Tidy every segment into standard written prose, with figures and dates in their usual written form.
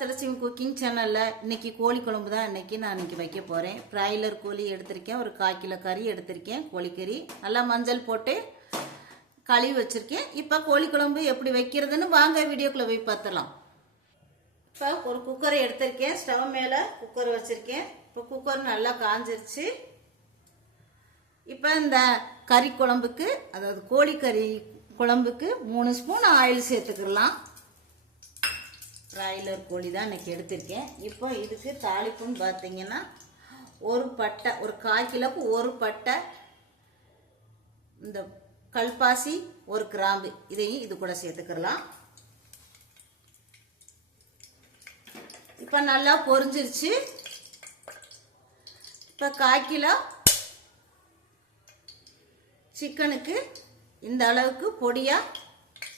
Celestine cooking சேனலில் இன்றைக்கி கோழி குழம்பு தான் நான் வைக்க போகிறேன். பிராய்லர் கோழி எடுத்திருக்கேன், ஒரு 1/4 கிலோ கறி எடுத்திருக்கேன். கோழிக்கறி நல்லா மஞ்சள் போட்டு கழுவி வச்சுருக்கேன். இப்போ கோழி குழம்பு எப்படி வைக்கிறதுன்னு வாங்க வீடியோக்குள்ளே போய் பார்த்துடலாம். இப்போ ஒரு குக்கரை எடுத்திருக்கேன், ஸ்டவ் மேலே குக்கர் வச்சுருக்கேன். இப்போ குக்கர் நல்லா காஞ்சிருச்சு. இப்போ இந்த கறி குழம்புக்கு, அதாவது கோழிக்கறி குழம்புக்கு 3 ஸ்பூன் ஆயில் சேர்த்துக்கலாம். பிராய்லர் கோழி தான் இன்றைக்கி எடுத்திருக்கேன். இப்போ இதுக்கு தாளிப்புன்னு பார்த்தீங்கன்னா ஒரு பட்டை, ஒரு 1/4 கிலோவுக்கு ஒரு பட்டை, இந்த கல்பாசி, ஒரு கிராம்பு, இதையும் இது கூட சேர்த்துக்கலாம். இப்போ நல்லா பொரிஞ்சிருச்சு. இப்போ 1/4 கிலோ சிக்கனுக்கு இந்த அளவுக்கு பொடியாக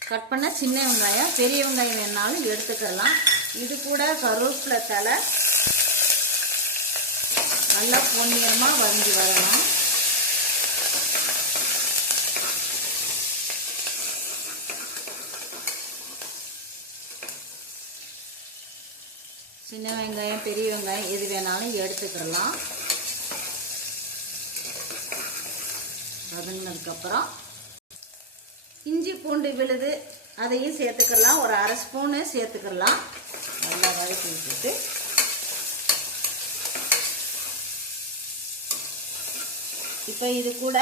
கட் பண்ண சின்ன வெங்காயம், பெரிய வெங்காயம் வேணாலும் எடுத்துக்கலாம். இது கூட கருவேப்பிலை தழை நல்லா பொன்னிறமாக வதங்கி வரணும். சின்ன வெங்காயம், பெரிய வெங்காயம் எது வேணாலும் எடுத்துக்கலாம். வதங்கினதுக்கப்புறம் இஞ்சி பூண்டு விழுது அதையும் சேர்த்துக்கலாம். ஒரு 1/2 ஸ்பூனு சேர்த்துக்கலாம். நல்லா வதக்கி விட்டுட்டு இப்போ இது கூட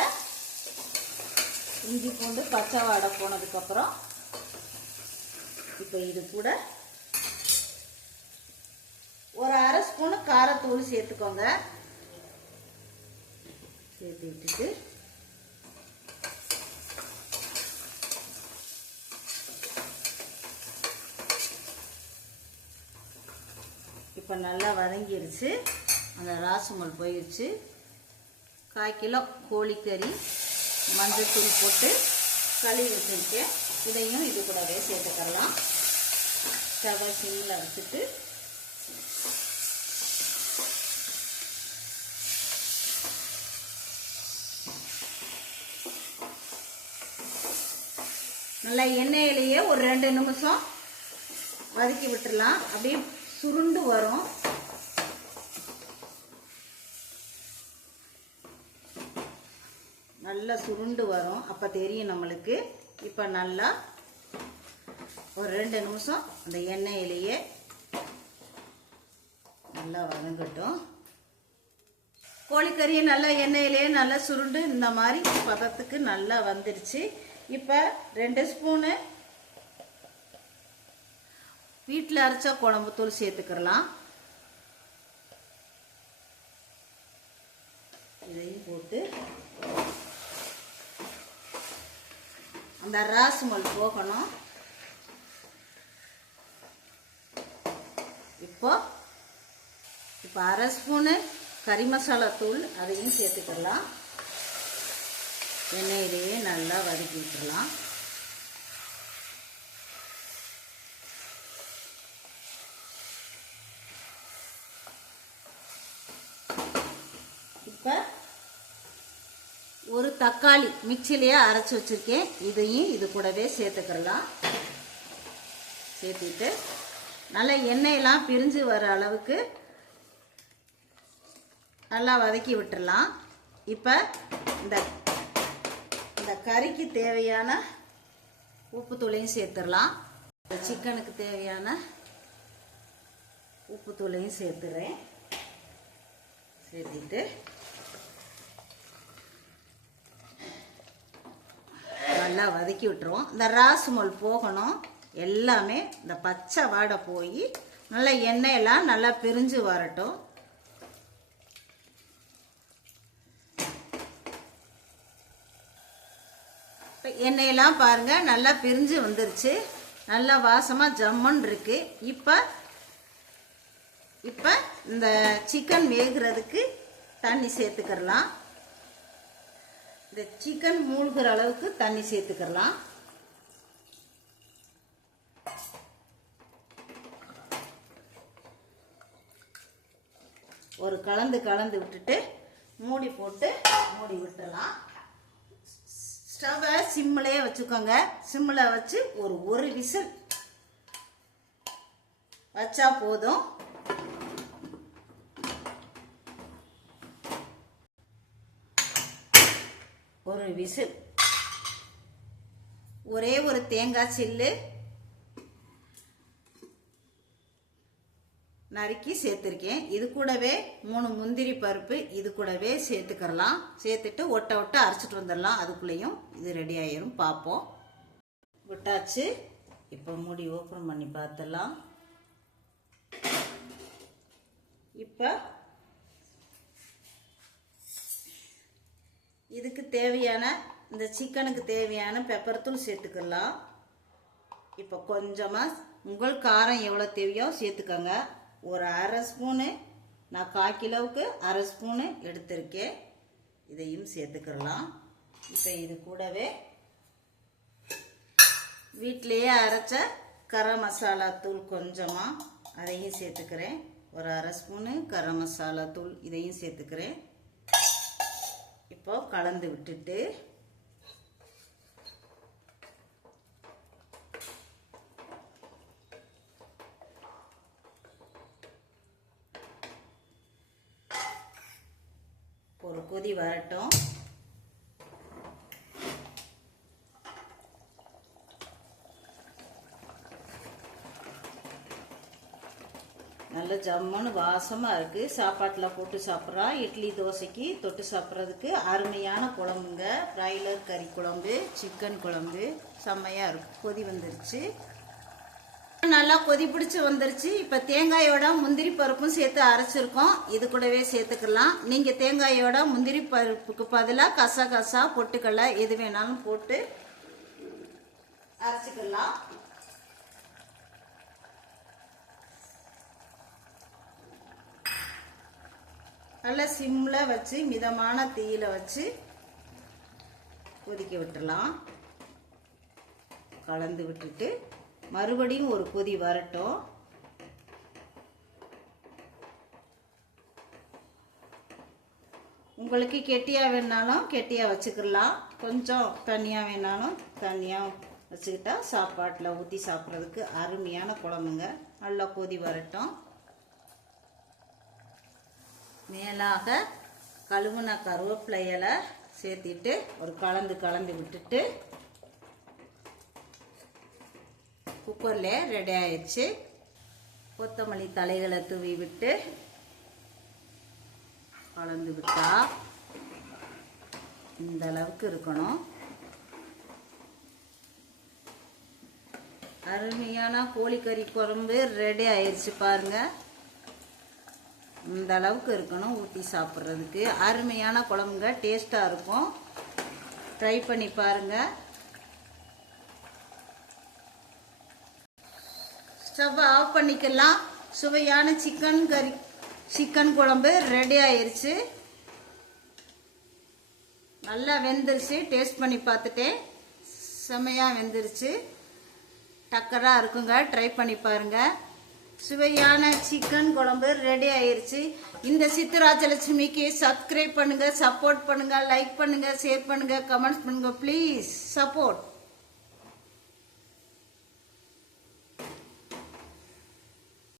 இஞ்சி பூண்டு பச்சை வாடை போனதுக்கப்புறம் இப்போ இது கூட ஒரு 1/2 ஸ்பூனு காரத்தூள் சேர்த்துக்கோங்க. சேர்த்து விட்டுட்டு இப்போ நல்லா வதங்கிருச்சு. அந்த ராசுமல் போயிடுச்சு. 1/4 கிலோ கோழிக்கறி மஞ்சள் தூள் போட்டு கழுவி வச்சுருக்கேன். இதையும் இது கூடவே சேர்த்துக்கலாம். ஸ்டவ் சிம்மில் வச்சுட்டு நல்லா எண்ணெயிலேயே ஒரு 2 நிமிஷம் வதக்கி விட்டுடலாம். அப்படியே சுருண்டு வரும். நல்லா சுருண்டு வரும், அப்போ தெரியும் நம்மளுக்கு. இப்போ நல்லா ஒரு 2 நிமிஷம் அந்த எண்ணெயிலேயே நல்லா வதங்கட்டும். கோழிக்கறியை நல்லா எண்ணெயிலேயே நல்லா சுருண்டு இந்த மாதிரி பதத்துக்கு நல்லா வந்துருச்சு. இப்போ 2 ஸ்பூனு வீட்டில் அரைச்ச குழம்புத்தூள் சேர்த்துக்கலாம். இதையும் போட்டு அந்த ராசுமல் போகணும். இப்போ 1/2 ஸ்பூனு கறி மசாலா தூள் அதையும் சேர்த்துக்கலாம். எண்ணெயிலேயே நல்லா வதக்கி விட்டுடலாம். இப்போ ஒரு தக்காளி மிக்சிலேயே அரைச்சி வச்சுருக்கேன். இதையும் இது கூடவே சேர்த்துக்கலாம். சேர்த்துட்டு நல்லா எண்ணெயெல்லாம் பிரிஞ்சு வர அளவுக்கு நல்லா வதக்கி விட்டுடலாம். இப்போ இந்த கறிக்கு தேவையான உப்புத்தூளையும் சேர்த்துடலாம். சிக்கனுக்கு தேவையான உப்புத்தூளையும் சேர்த்துறேன். சேர்த்துட்டு நல்லா வதக்கி விட்டுருவோம். இந்த ராசுமல் போகணும். எல்லாமே இந்த பச்சை வாடை போய் நல்லா எண்ணெயெல்லாம் நல்லா பிரிஞ்சு வரட்டும். இப்போ எண்ணெயெல்லாம் பாருங்கள் நல்லா பிரிஞ்சு வந்துருச்சு. நல்லா வாசமாக ஜம்முன்னு இருக்கு. இப்போ இந்த சிக்கன் வேகிறதுக்கு தண்ணி சேர்த்துக்கலாம். இந்த சிக்கன் மூழ்கிற அளவுக்கு தண்ணி சேர்த்துக்கலாம். ஒரு கலந்து விட்டுட்டு மூடி போட்டு மூடி விட்டுடலாம். ஸ்டவ்வை சிம்மிலே வச்சுக்கோங்க. சிம்மில் வச்சு ஒரு விசில் வச்சா போதும். ஒரு விசில். ஒரே ஒரு தேங்காய் சில்லு நறுக்கி சேர்த்துருக்கேன். இது கூடவே 3 முந்திரி பருப்பு இது கூடவே சேர்த்துக்கலாம். சேர்த்துட்டு ஒட்ட ஒட்ட அரைச்சிட்டு வந்துடலாம். அதுக்குள்ளேயும் இது ரெடி ஆயிரும். பார்ப்போம். விட்டாச்சு. இப்போ மூடி ஓப்பன் பண்ணி பார்த்துடலாம். இப்போ இதுக்கு தேவையான இந்த சிக்கனுக்கு தேவையான பெப்பர் தூள் சேர்த்துக்கலாம். இப்போ கொஞ்சமாக உங்கள் காரம் எவ்வளோ தேவையோ சேர்த்துக்கோங்க. ஒரு 1/2 ஸ்பூனு, நான் 1/4 கிலோவுக்கு 1/2 ஸ்பூனு எடுத்திருக்கேன். இதையும் சேர்த்துக்கலாம். இப்போ இது கூடவே வீட்டிலேயே அரைச்ச கரம் மசாலா தூள் கொஞ்சமாக அதையும் சேர்த்துக்கிறேன். ஒரு 1/2 ஸ்பூனு கரம் மசாலா தூள் இதையும் சேர்த்துக்கிறேன். இப்போ கலந்து விட்டுட்டு ஒரு கொதி வரட்டும். நல்ல ஜம்முன்னு வாசமாக இருக்குது. சாப்பாட்டில் போட்டு சாப்பிட்றா, இட்லி தோசைக்கு தொட்டு சாப்பிட்றதுக்கு அருமையான குழம்புங்க. பிராய்லர் கறி குழம்பு, சிக்கன் குழம்பு செம்மையாக இருக்கும். கொதி வந்துருச்சு. நல்லா கொதி பிடிச்சி வந்துருச்சு. இப்போ தேங்காயோட முந்திரி பருப்பும் சேர்த்து அரைச்சிருக்கோம். இது கூடவே சேர்த்துக்கலாம். நீங்கள் தேங்காயோட முந்திரி பருப்புக்கு பதிலாக கசகசா பொட்டுக்கடலை எது வேணாலும் போட்டு அரைச்சிக்கலாம். நல்லா சிம்மில் வச்சு மிதமான தீயில வச்சு கொதிக்க விட்டுலாம். கலந்து விட்டுட்டு மறுபடியும் ஒரு கொதி வரட்டும். உங்களுக்கு கெட்டியாக வேணாலும் கெட்டியாக வச்சுக்கலாம். கொஞ்சம் தண்ணியாக வேணாலும் தண்ணியாக வச்சுக்கிட்டா சாப்பாட்டில் ஊற்றி சாப்பிட்றதுக்கு அருமையான குழம்புங்க. நல்லா கொதி வரட்டும். மேலாக கழுவுன கருவேப்பிலை இலை சேர்த்திட்டு ஒரு கலந்து விட்டுட்டு குக்கரில் ரெடி ஆயிடுச்சு. கொத்தமல்லி தலைகளை தூவி விட்டு கலந்து விட்டா இந்த அளவுக்கு இருக்கணும். அருமையான கோழிக்கறி குழம்பு ரெடி ஆயிடுச்சு பாருங்க. இந்த அளவுக்கு இருக்கணும் ஊற்றி சாப்பிட்றதுக்கு. அருமையான குழம்புங்க, டேஸ்ட்டாக இருக்கும். ட்ரை பண்ணி பாருங்கள். ஸ்டவ் ஆஃப் பண்ணிக்கலாம். சுவையான சிக்கன் குழம்பு ரெடி ஆயிடுச்சு. நல்லா வெந்துருச்சு. டேஸ்ட் பண்ணி பார்த்துட்டேன். செம்மையாக வெந்துருச்சு. டக்கராக இருக்குங்க. ட்ரை பண்ணி பாருங்கள். சுவையான சிக்கன் குழம்பு ரெடி ஆயிருச்சு. இந்த சித்துராஜலட்சுமிக்கு சப்ஸ்கிரைப் பண்ணுங்க, சப்போர்ட் பண்ணுங்க, லைக் பண்ணுங்க, ஷேர் பண்ணுங்க, கமெண்ட்ஸ் பண்ணுங்க. Please support.